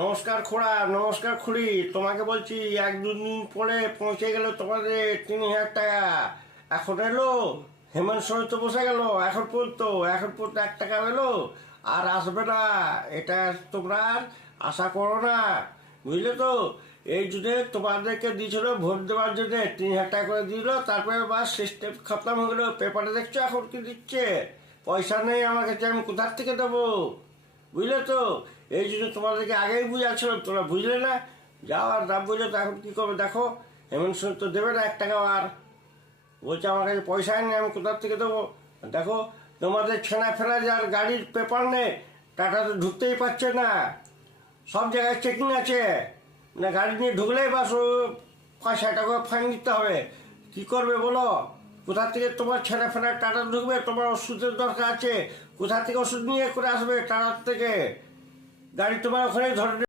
নমস্কার খোড়া, নমস্কার খুড়ি। তোমাকে বলছি, 1-2 দিন পরে পৌঁছে গেল তোমাদের 3,000 টাকা। এখন এলো, হেমন্ত সোরেন তো বসে গেল। এখন পর্যন্ত 1 টাকা এলো, আর আসবে না। এটা তোমরা আর আশা করো না, বুঝলে তো। এই জন্যে তোমাদেরকে দিয়েছিল ভোট দেওয়ার জন্য 3,000 টাকা করে দিল, তারপরে বাস সিস্টেম খতম হয়ে গেলো। পেপারে দেখছো এখন কি দিচ্ছে? পয়সা নেই আমার কাছে, আমি কোথার থেকে দেবো? বুঝলে তো। এই জন্য তোমাদেরকে আগেই বুঝাচ্ছিল, তোমরা বুঝলে না। যাও, আর না বুঝলে তো এখন কী করবে দেখো। হেমন্ত সোরেন তো দেবে না 1 টাকাও। আর বলছে আমার কাছে পয়সাই নেই, আমি কোথার থেকে দেবো? দেখো, তোমাদের ছেনা ফেরা যার গাড়ির পেপার নেই, টাটা তো ঢুকতেই পারছে না। সব জায়গায় চেকিং আছে, মানে গাড়ি নিয়ে ঢুকলেই বাস 5,000 টাকা ফাইন দিতে হবে। কী করবে বলো? কোথা থেকে তোমার ছেনা ফেরা টাটা ঢুকবে? তোমার ওষুধের দরকার আছে, কোথা থেকে ওষুধ নিয়ে করে আসবে টাটার থেকে? গাড়ি তোমার ওখানেই ধরে